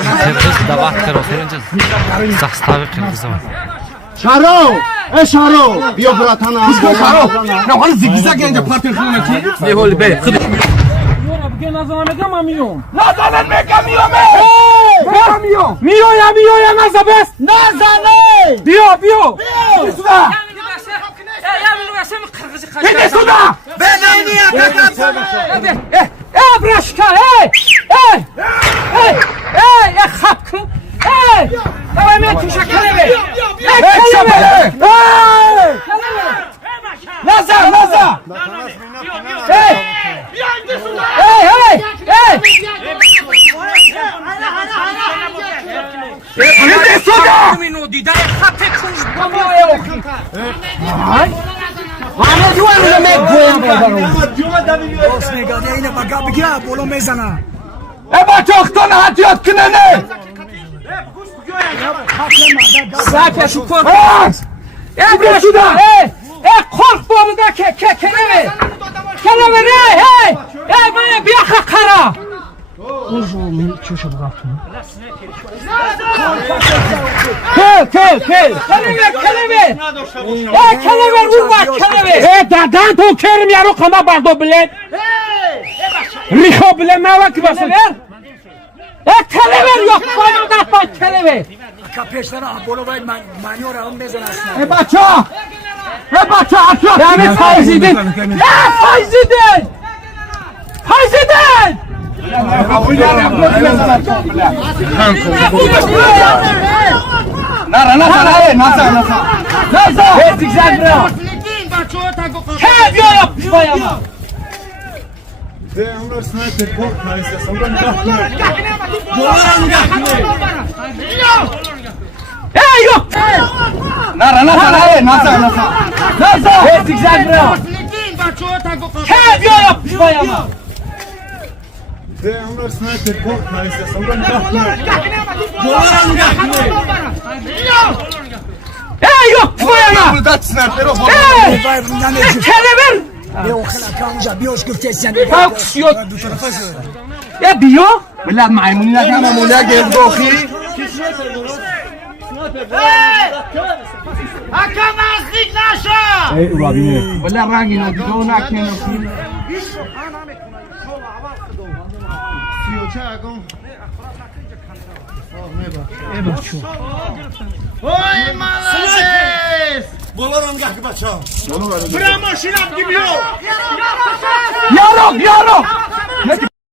Kırgız davat kırgızınca zastavı kırgızım. Şaro! Şaro! Bio bratana. Şaro! Ya hani zigzag gelince parti kılınaki. Ne oldu be? Bugün nazana mega milyon. Nazanen mega milyon me! Mega milyon! Milyon ya naza bes. Nazane! Bio. Suda! Ya bunu versem kırgızı kaçar. Peki suda! Bedeni yakasın! Braşka ya hakkı. Hemen tuşakere ver. Şapele! Naza! Peki suda! Minuti dai hakkı kuş baba ya okuyun. Ahmet yuvarlı demek koyan bakalım. Eba çoktan hatiyat kınene! Zaten şu kork. Bas! Braşka suda! kork bunu da kelebe. Kelebe bana bir yaka kara. Kelebe. Kelebe vurma kelebe. Dadan to kerim yaro kana bardo bilet. Riho bilet ne var ki basın? Kelebe yok bana da kelebe. Ebaça! Ebaça atıyor! Yani faizidin. Faizidin. Naza! Zigzag bro. Kediyor yapmış bayama. Yok. Naza! Zigzag bro. Kediyor yapmış bayama. Yok bayama. Kelebe. Fokus yok. Ya diyor. بلاد معي انا ملاقي الدوخي ولا راقي نودونا كانوا Bravo şilap gibi yok. يا رب